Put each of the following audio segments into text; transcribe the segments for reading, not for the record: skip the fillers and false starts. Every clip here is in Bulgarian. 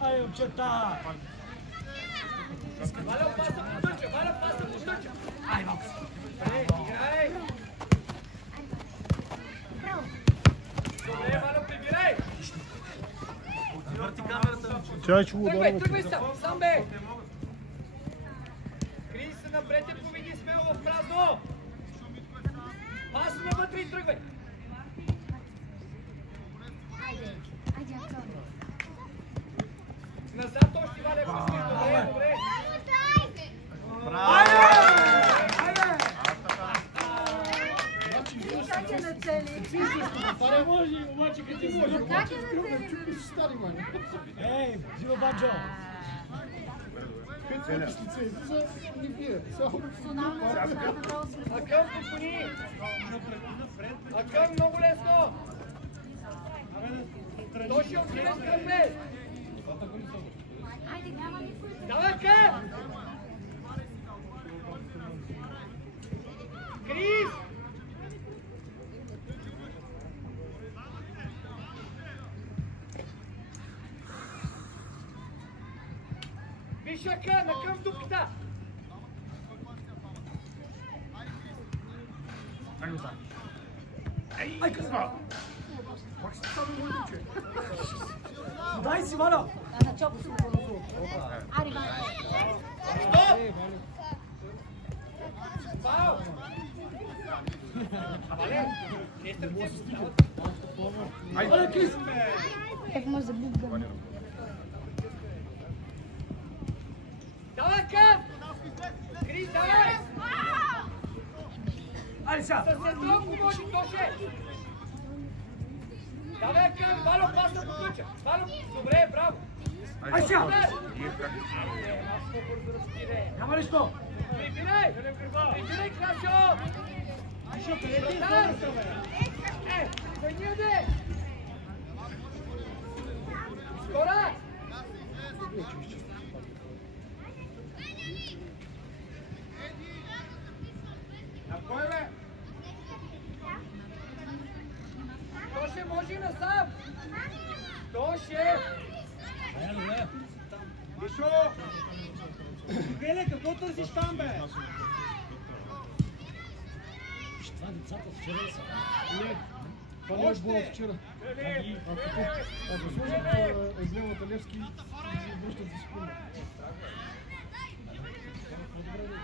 Ай, момчета! Валя паса поддържа, Валя паса поддържа. Ай, Вокс! Играй! Добре, Валя, прибирай! Завърти камерата. Чай, че го Тръгвай, тръгвай сам бе! Крий се напред и поведи смело в празно! Паса навътре и тръгвай! Назад още, Валя, добре, добре! Как е на цели? Това не може, обаче като ти може. Как е на цели? Ей, взима банджо. Акъм, подгони! Акъм, много лесно! Тоши отива с кръпе! Давай, Акъм! Крис! Виж Акъм, Акъм в дупката! Ай, късма! Дай си, Валя! На чоко се го. Ари, Стоп! Фаул! Вале, не сте в тия. Валя, Крис! Как може да бубгаме? Давай, Акъм! Крис, давай! Айде сега! Съвсем толкова може, Тоше! Давай, Акъм! Вало, пасна по ключа! Вало, добре, браво! Ай сега! Няма нищо! Прибирай! Прибирай, Красьо! Дай! Кой ни оде? Скора! На кой бе? Тоше, може и насам! Тоше! Вишо! Веле, какво търсиш там, бе? Това децата вчера са. Не, това не е било вчера. Ако сложат Езлева Талевски, се връщат за секунда.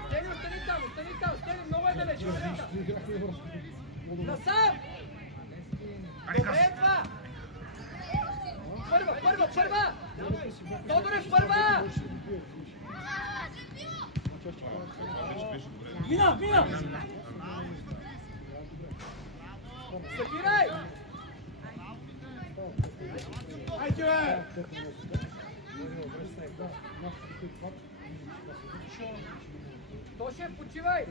Стени, остани там, Стени, много е далеч, остани там. Насам! Добре е това! Първа! Тодорев, първа! Мина! Събирай! Айде, бе! Тоше, почивай!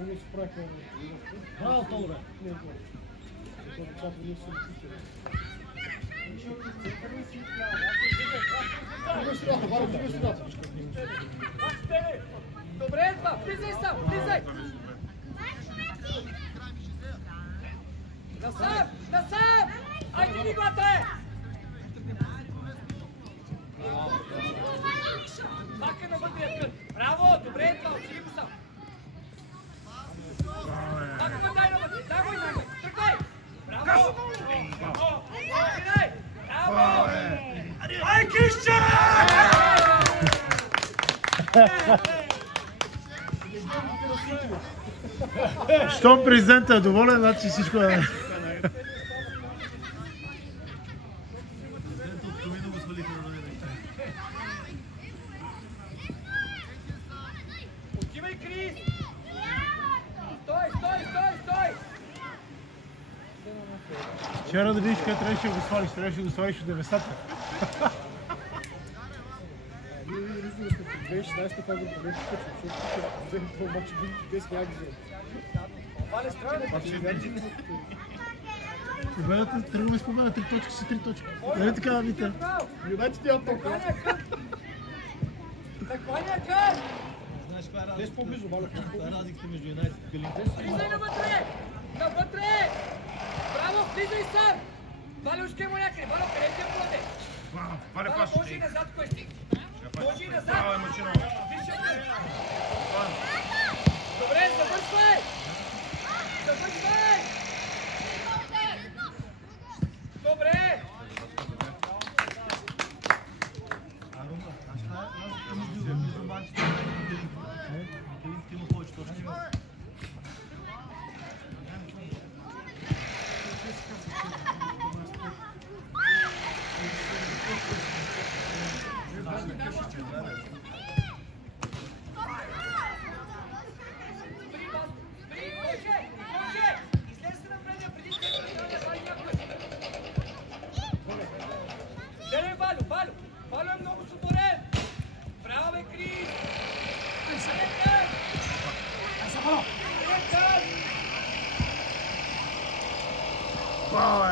Браво, Тодоре! Добре е това! Влизай сам! Влизай! Насам! Айде ни глата е! Пак е на вътре кът! Браво! Добре е това! Отсили го сам! Пак го дай навътре! Дай го и навътре! Тръгвай! Браво! Браво! Ай, Крисче! Щом президентът е доволен, значи всичко е... Отивай, Крис! Стой! Вчера да видиш къде трябваше да го свалиш от 90-та. Победата, тръгваме с победа, 3 точки си 3 точки. Нали така, Вите? Юнайтед няма толкова. Накланя кър! Знаеш каква е разликата? По-близо, Валя. Това е разликата между Юнайтед и Галинте. Влизай навътре! Навътре! Браво, влизай сам! Валя, ушке му някъде! Валя, къде ти е плоде? Валя, Валя, може и назад, кой ще? Може и назад. Добре, завършвай! Завършвай! Добре! Има повече точки.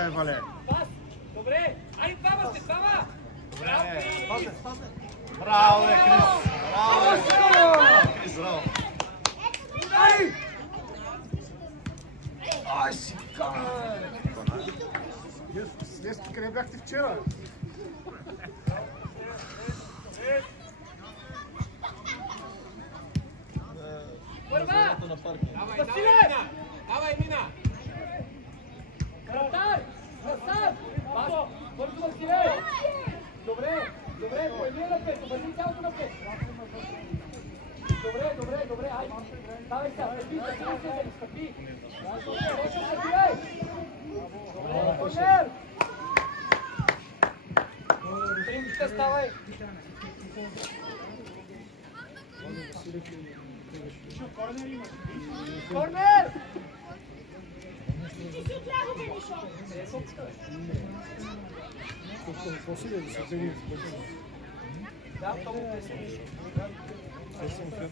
Вале! Добре! Ай, двама сте, двама! Браво, Крис! Браво, Крис! Браво, Крис! Браво! Ай! Ай си! Днес къде бяхте вчера? Първа! Василев! Давай, Мина! Вратар! Назад! Бързо, Василев! Добре, добре, поеди напред, обърни цялото напред. Добре, айде. Давай сега, стъпи. Точно Василев! Кожер! Ще ставай! Корнер! Да, много пресениш.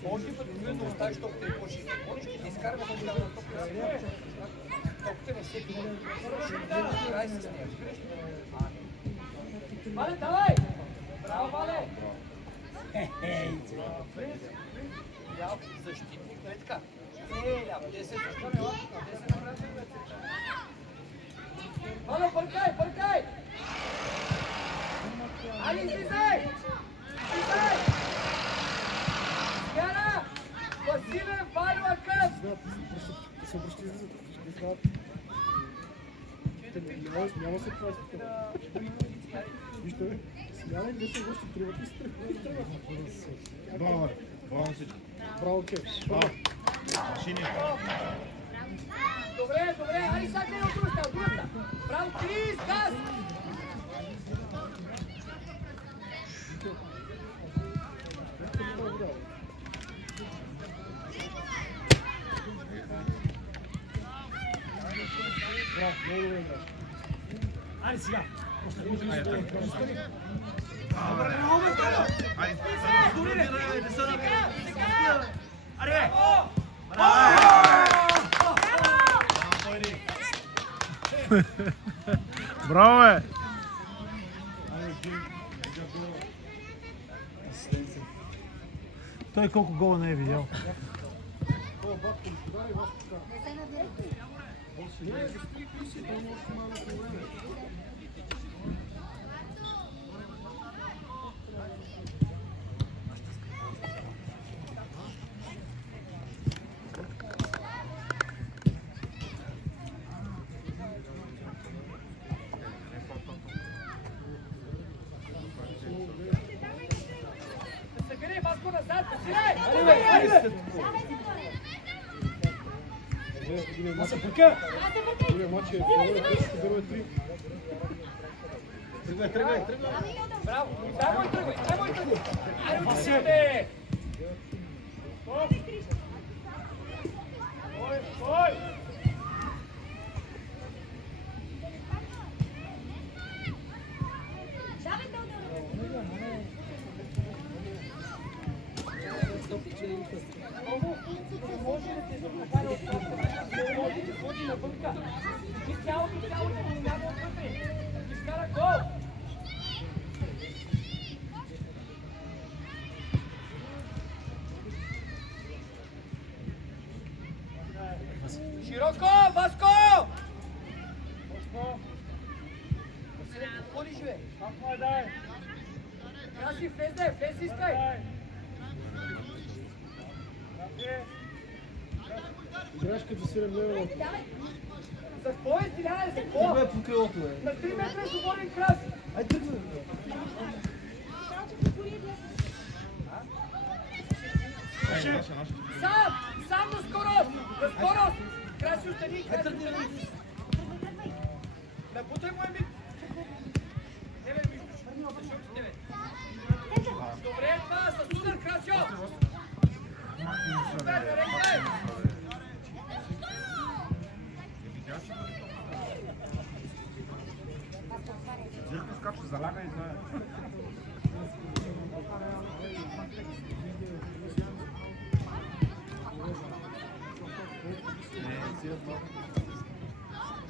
Може път да оставиш топката и почи. Може ще ти изкараме да на топката. Топката не всеки. Играй с нея. Вале, давай! Браво, Вале! Ляв защитник, нали така? Ляв, 10 Вале, бъркай! Али, излизай! Яна! Василев, Валю, Акъм! Се обръщи излизат. Няма се това изпитава. Вижте бе, смяна и не се гости тръгват и се тръгват. Браво, браво всички. Браво, Кев. Браво. Машини. Добре, али сега гледа от другата. Браво, Крис, газ! Браво, много добре играш. Айде сега. Браво, бе! Той колко гола не е видял. Тръгвай. Браво! Тръгвай! Айде, Василе! Стой! Може да те запокаля от това. Може да ходи навънка. И цялото няма отвътре. Изкара гол! Краси, влез искай! Играеш като 7 лева. За какво е стиляне? За какво? Това е по крилото, бе. На 3 метра е свободен Краси! Ай, тръгна. Сам на скорост! На скорост! Краси остани, Краси остани! Набутай му Емик! Тебе, добре, това с удар, Красио! Супер, рекай! Зирка скача, заляга и знае.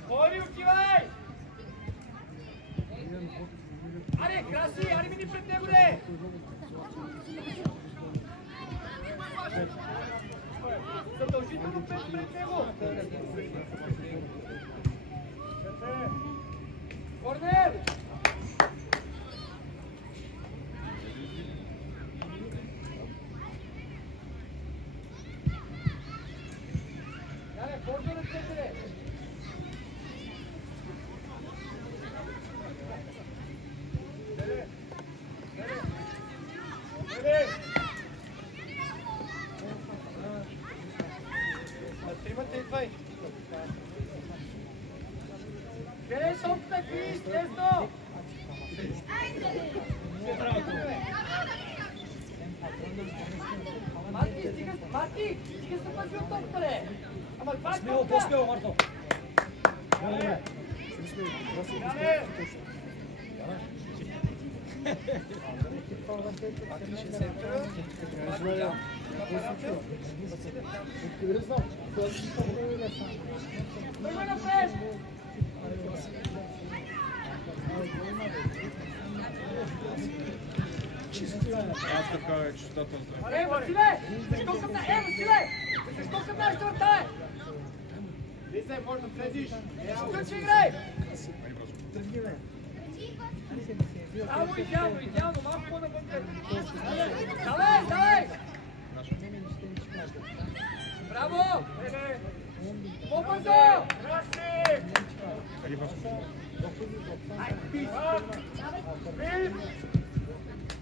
Бори, отивай! Аре, Краси, аре мини пред него, де! Задължително пред него! Корнер! Аре, бързо ръцете, де! Тримате идвай! Къде е сопта, Крис? Тесно! Марти, стига се пази от топта, бе! Ама това е Смело, топта! по-смело, Марто. Откъде знам? Тръгвай напред! Аз така е чистата здраве. Василе! Защо към нас? Василе! Защо към нашата врата е? Влизай, може да влезиш. Изключи играй! Само идеално, малко по-навътре. Давай! Браво! По-бързо!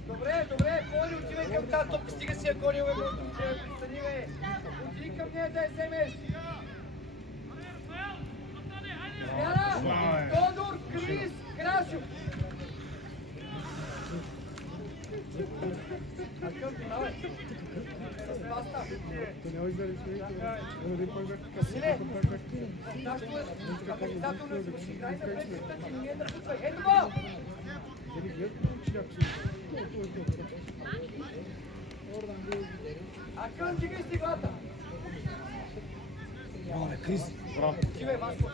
Добре, Коли, отивай към тази топка, стига си я Коли, бе, пристани, бе. Отиди към нея да я вземеш. Смяна! Тодор, Крис, Красю. Няма издари своите. Василе, нашето организателно си играй на пресата, че ние да путвай. Ето го! Акън, дигай си глата. Браво, Крис. Отивай, Васко.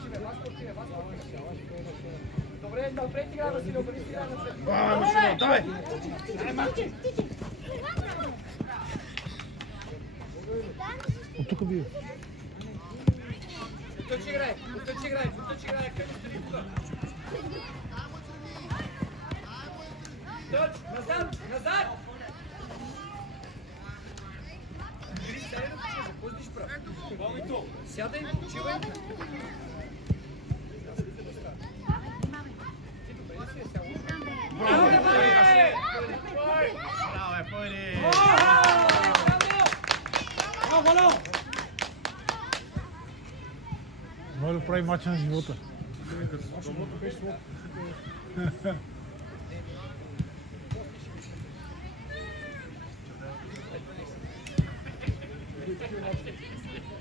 Добре, напред игра, Василе, обърни си игра напред. Машина, давай! От тук бие. Потъчи играй, Акън, остани тук. Тъч, назад! Крис, сядай да почивай, за какво сдиш прав? Сядай, почивай. Браво, бе! Браво, Пойли! Браво! Може да прави мача на живота.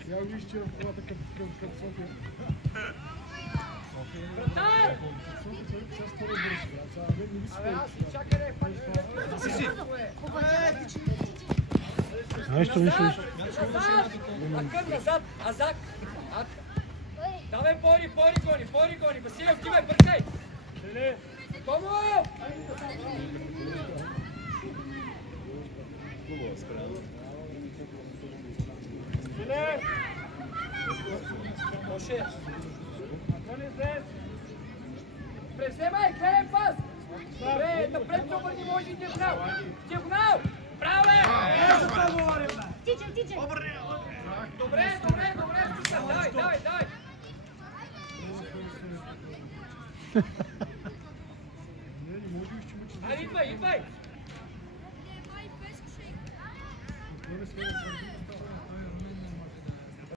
Я виж, че в колата към София. Вратар! София сега стара бързо. Не ги Абе, аз спориш. си чакай, не, Нещо. Акън, назад! Азак! Давай, Пори гони! Василев, отивай, бъркай! Томо! Оше! Превземай, гледай пас! Добре, напред се обърни, може и диагонал. Диагонал! Право е! Тича, тича. Добре, стига, дай. Не може и ще мъчи. Айде, идвай! Не, не,